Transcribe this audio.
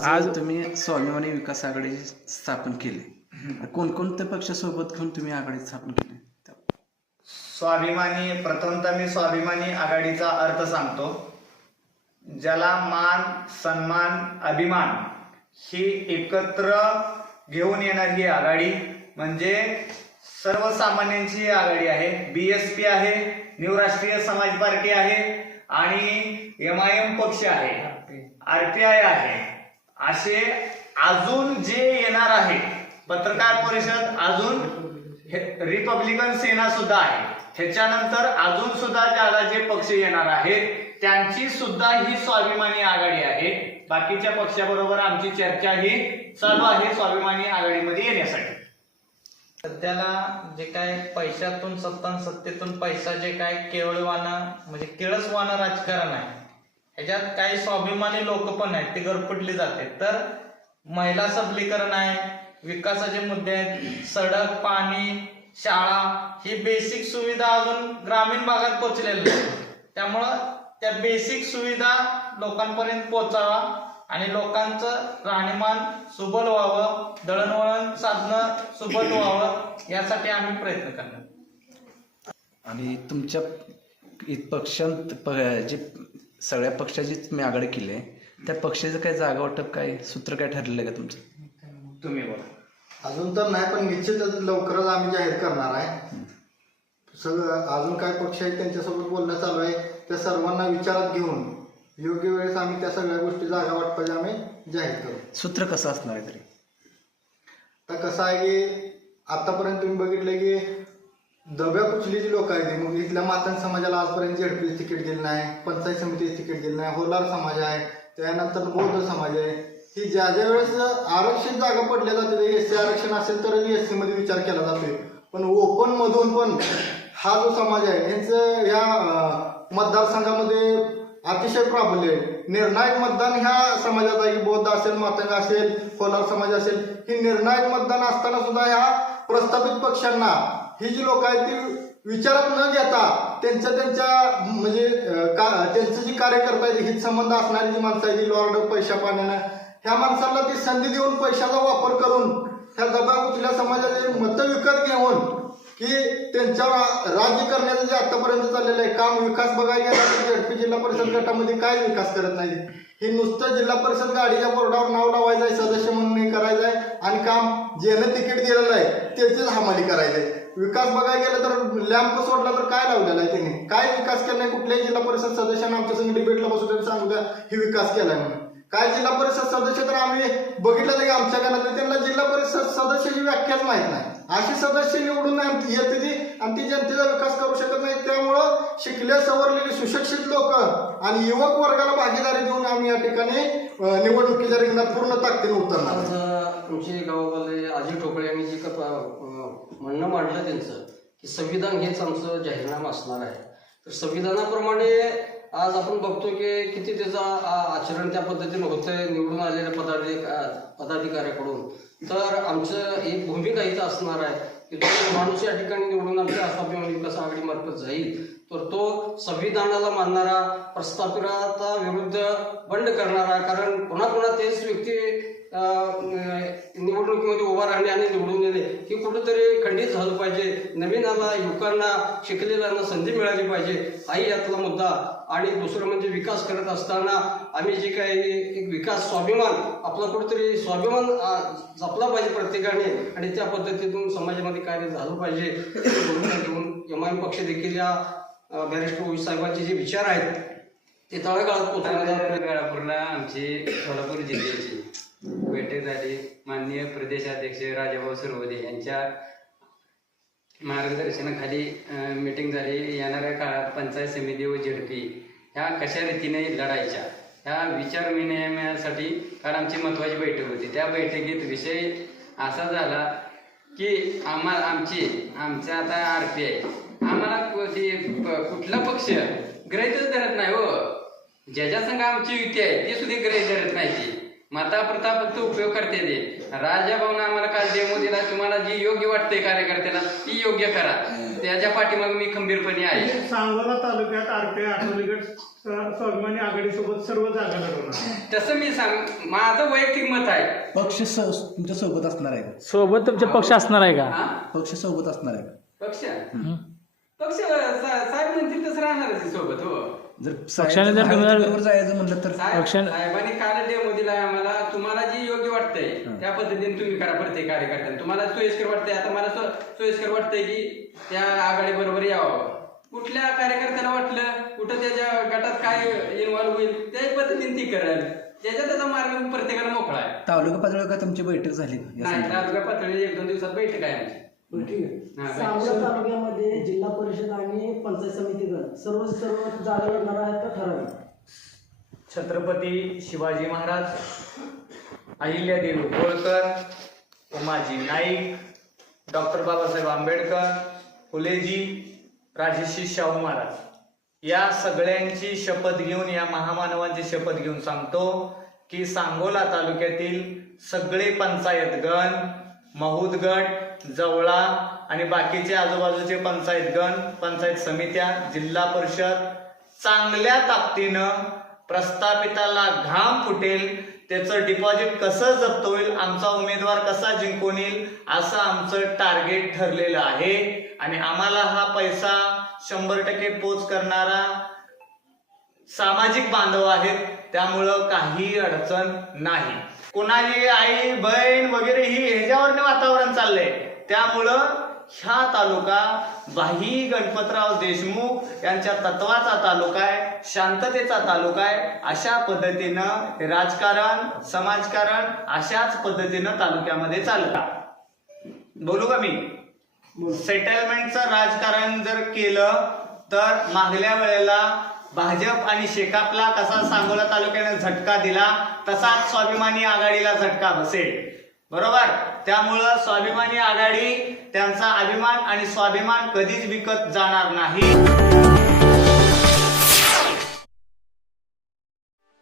आज तुम्ही स्वाभिमानी विकास आघाडी स्थापन केली. कोणकोणते पक्षासोबत घेऊन तुम्ही आघाडी स्थापन केली? स्वाभिमानी प्रथमतः मी स्वाभिमानी आघाडीचा अर्थ सांगतो. ज्याला मान सन्मान अभिमान ही एकत्र घेऊन येणारी ही आघाडी म्हणजे सर्वसामान्यांची ही आघाडी आहे. बी एस पी आहे न्यू राष्ट्रीय समाज पार्टी आहे आणि एम आय एम पक्ष आहे. आर पी आय आहे. असे अजून जे येणार आहे पत्रकार परिषद अजून हे- रिपब्लिकन सेना सुद्धा आहे. ह्याच्यानंतर अजून सुद्धा ज्याला जे पक्ष येणार आहेत त्यांची सुद्धा ही स्वाभिमानी आघाडी आहे. बाकीच्या पक्षाबरोबर आमची चर्चा ही चालू आहे स्वाभिमानी आघाडीमध्ये येण्यासाठी. सध्याला जे काय पैशातून सत्ता सत्तेतून पैसा जे काय केवळवानं म्हणजे केळसवानं राजकारण आहे. ह्याच्यात काही स्वाभिमानी लोक पण आहेत ते गरपटली जाते. तर महिला सबलीकरण आहे विकासाचे मुद्दे आहेत सडक पाणी शाळा ही बेसिक सुविधा अजून ग्रामीण भागात पोहोचलेल्या नाही. त्यामुळं त्या बेसिक सुविधा लोकांपर्यंत पोहोचावा आणि लोकांचं राहणीमान सुबल व्हावं दळणवळण साधनं सुबल व्हावं यासाठी आम्ही प्रयत्न करणार. आणि तुमच्या पक्षांत जे सगळ्या पक्षाची तुम्ही आघाडी केली आहे. त्या पक्षाचं काय जागा वाटप काय सूत्र काय ठरलेलं आहे का तुमचं? तुम्ही बोला. अजून तर नाही पण निश्चितच लवकरच आम्ही जाहीर करणार आहे. सगळं अजून काय पक्ष आहेत त्यांच्यासोबत बोलणं चालू आहे त्या सर्वांना विचारात घेऊन योग्य वेळेस आम्ही त्या सगळ्या गोष्टी जागा वाटपाच्या आम्ही जाहीर करू. सूत्र कसं असणार आहे तरी? तर कसं आहे की आतापर्यंत तुम्ही बघितलं की दब्या कुचलीची लोक आहेत मग इथल्या मातंग समाजाला आजपर्यंत झेडपी तिकीट दिलं नाही पंचायत समिती तिकीट दिलं नाही होलार समाज आहे त्यानंतर बौद्ध समाज आहे. ही ज्या ज्या वेळेस आरक्षित जागा पडल्या जाते एस सी आरक्षण असेल तरच एस सी मध्ये विचार केला जातोय. पण ओपन मधून पण हा जो समाज आहे यांचं या मतदारसंघामध्ये अतिशय प्राबल्य आहे. निर्णायक मतदान ह्या समाजात आहे बौद्ध असेल मातंग असेल कोलार समाज असेल ही निर्णायक मतदान असताना सुद्धा ह्या प्रस्थापित पक्षांना ही जी लोक आहेत ती विचारात न घेता त्यांच्या त्यांच्या म्हणजे का त्यांचं जी कार्यकर्ता आहे हित संबंध असणारी जी माणसं आहे ती लॉर्ड पैशा पाण्यानं ह्या माणसांना ती संधी देऊन पैशाचा वापर करून ह्या दबा कुठल्या समाजाचे मतं विकत घेऊन की त्यांच्यावर राज्य करण्याचं जे आतापर्यंत चाललेलं आहे काम विकास बघायला गेला तर झडपी जिल्हा परिषद गटामध्ये काय विकास करत नाही? हे नुसतं जिल्हा परिषद गाडीच्या बोर्डावर नाव लावायचं आहे सदस्य म्हणून करायचं आहे आणि काम ज्यानं तिकीट दिलेलं आहे त्याचीच हमाली करायचं आहे. विकास बघायला गेलं तर लॅम्प सोडला तर काय लावलेला आहे त्यांनी काय विकास केला कुठल्याही जिल्हा परिषद सदस्यांना आमच्या संग डिबेटला बसू द्या सांगू द्या विकास केलाय म्हणून काय जिल्हा परिषद सदस्य तर आम्ही बघितलं की आमच्या घरात त्यांना जिल्हा परिषद सदस्याची व्याख्याच माहीत नाही. अशी सदस्य निवडून येते ती आणि ती जनतेचा विकास करू शकत नाही. त्यामुळं शिकले सवरलेली सुशिक्षित लोक आणि युवक वर्गाला भागीदारी देऊन आम्ही या ठिकाणी निवडणुकीच्या रिंगणात पूर्ण ताकदीने उतरणार तुमचे आमचे गावामध्ये ठोकळे यांनी जे म्हणणं मांडलं त्यांचं की संविधान हेच आमचं जाहीरनामा असणार आहे. तर संविधानाप्रमाणे आज आपण बघतो की किती त्याचा आचरण त्या पद्धतीनं होतंय निवडून आलेल्या पदाधिक पदाधिकाऱ्याकडून. तर आमचं एक भूमिका इथं असणार आहे की जो माणूस या ठिकाणी निवडून आमच्या आसाम विकास आघाडीमार्फत जाईल तर तो संविधानाला मानणारा प्रस्थापिताचा विरुद्ध बंड करणारा कारण पुन्हा पुन्हा तेच व्यक्ती निवडणुकीमध्ये उभा राहणे आणि निवडून येणे ही कुठेतरी खंडित झालं पाहिजे. नवीनाला युवकांना शिकलेल्यांना संधी मिळाली पाहिजे हाही यातला मुद्दा. आणि दुसरं म्हणजे विकास करत असताना आम्ही जे काही एक विकास स्वाभिमान आपला कुठेतरी स्वाभिमान जपला पाहिजे प्रत्येकाने आणि त्या पद्धतीतून समाजामध्ये कार्य झालं पाहिजे. घेऊन एम आय पक्ष देखील या बॅरिस्टर ओवी साहेबांचे जे विचार आहेत ते तळागाळात पोहोचवण्याचा वेळापूरला आमची सोलापूर जिल्ह्याची. झाली माननीय प्रदेशाध्यक्ष राजाभाऊ सरवदे यांच्या मार्गदर्शनाखाली मीटिंग झाली. येणाऱ्या काळात पंचायत समिती व झेडपी ह्या कशा रीतीने लढायच्या? ह्या विचार विनिमयासाठी काल आमची महत्वाची बैठक होती. त्या बैठकीत विषय असा झाला की आम्हाला आमची आमच्या आता आर पी आय. आम्हाला कुठला पक्ष ग्रहितच धरत नाही हो. ज्याच्या संघ आमची युती आहे ती सुद्धा ग्रहित धरत नाही ती. माता फक्त उपयोग करते ते. राजा भाऊन आम्हाला काल डेमो दिला तुम्हाला जी योग्य वाटते कार्यकर्त्याला ती योग्य करा. त्याच्या पाठीमागे मी खंबीरपणे आहे. सांगोला तालुक्यात आरटी आठवले गट स- स्वाभिमानी आघाडीसोबत सर्व जागा लढवणार. तसं मी सांग माझं वैयक्तिक मत आहे. पक्ष स- तुमच्यासोबत असणार आहे का? सोबत तुमचे पक्ष असणार आहे का? हा? पक्ष सोबत असणार आहे का? पक्ष? पक्ष सा- साहेब राहणारच आहे सोबत हो. जर पक्षाने जर तुम्हाला- महायुतीबरोबर जायचं म्हणलं तर? साहेब पक्षाने- साहेबांनी काल डेमो दिला आम्हाला. तुम्हाला जी योग्य वाटतंय त्या पद्धतीने तुम्ही करा प्रत्येक कार्यकर्त्यांना. तुम्हाला सोयीस्कर वाटतंय आता मला सो- सोयीस्कर वाटतंय की त्या आघाडी बरोबर यावं. कुठल्या कार्यकर्त्याला वाटलं? कुठं त्याच्या गटात काय इन्व्हॉल्व्ह होईल? त्या पद्धतीने ती करेल. त्याच्या त्याचा मार्ग प्रत्येकाला मोकळा आहे. तालुका पातळीवर का तुमची बैठक झाली? का या नाही संदर्भात? तालुका पातळी एक दोन दिवसात बैठक आहे आमची. ठीक आहे हा, तालुक्यामध्ये जिल्हा परिषद पंचायत समितीगण सर्व सर्व जागा लढणार आहेत का ठराविक? छत्रपती शिवाजी महाराज अहिल्यादेवी होळकर उमाजी नाईक डॉक्टर बाबासाहेब आंबेडकर फुलेजी राजर्षी शाहू महाराज. या सगळ्यांची शपथ घेऊन या महामानवांची शपथ घेऊन सांगतो की सांगोला तालुक्यातील सगळे पंचायत गण महूदगट जवळा आणि बाकीचे आजूबाजूचे पंचायत गण पंचायत समित्या जिल्हा परिषद चांगल्या ताकदीनं प्रस्थापिताला घाम फुटेल त्याचं डिपॉझिट कसं जप्त होईल आमचा उमेदवार कसा जिंकून येईल असं आमचं टार्गेट ठरलेलं आहे. आणि आम्हाला हा पैसा शंभर टक्के पोच करणारा सामाजिक बांधव आहेत त्यामुळं काही अडचण नाही. कोणाची आई बहीण वगैरे चाललंय. त्यामुळं ह्या तालुका भाई गणपतराव देशमुख यांच्या तत्वाचा तालुका आहे शांततेचा तालुका आहे अशा पद्धतीनं राजकारण समाजकारण अशाच पद्धतीनं तालुक्यामध्ये चालतं. बोलू का मी? सेटलमेंटचं राजकारण जर केलं तर मागल्या वेळेला भाजप आणि शेकापला कसा सांगोला तालुक्याने झटका दिला तसाच स्वाभिमानी आघाडीला झटका बसेल. बरोबर? त्यामुळं स्वाभिमानी आघाडी त्यांचा अभिमान आणि स्वाभिमान कधीच विकत जाणार नाही.